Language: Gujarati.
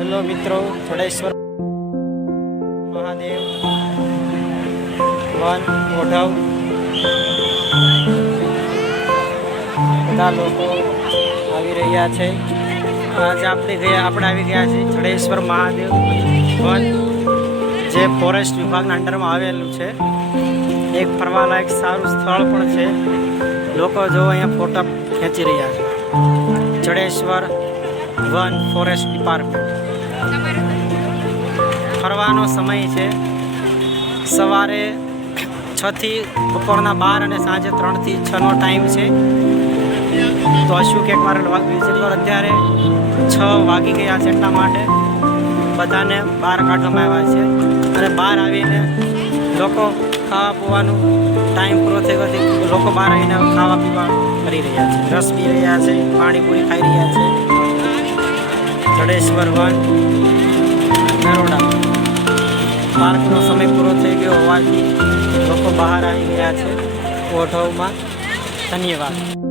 હેલો મિત્રો થોડેશ્વર મહાદેવ. વન ઓઢવ બધા લોકો આવી રહ્યા છે. આજે આપણે ગયા, આપણે આવી ગયા છીએ જડેશ્વર મહાદેવ. વન જે ફોરેસ્ટ વિભાગના અંડરમાં આવેલું છે. એક ફરવાલાયક સારું સ્થળ પણ છે. લોકો જો અહીંયા ફોટા ખેંચી રહ્યા છે. જડેશ્વર વન ફોરેસ્ટ ડિપાર્ટમેન્ટ ફરવાનો સમય છે. સવારે છથી બપોરના બાર અને સાંજે ત્રણથી છનો ટાઈમ છે. તો અશુક એક વાર વિઝિટ પર અત્યારે છ વાગી ગયા છે એટલા માટે બધાને બહાર કાઢવામાં આવ્યા છે. અને બહાર આવીને લોકો ખાવા પીવાનું ટાઈમ પૂરો થયો લોકો બહાર આવીને ખાવા પીવા કરી રહ્યા છે. રસ પી રહ્યા છે. પાણીપુરી ખાઈ રહ્યા છે. જડેશ્વર વન નરોડા પાર્કનો સમય પૂરો થઈ ગયો હોવાથી લોકો બહાર આવી ગયા છે ઓઢવમાં. ધન્યવાદ.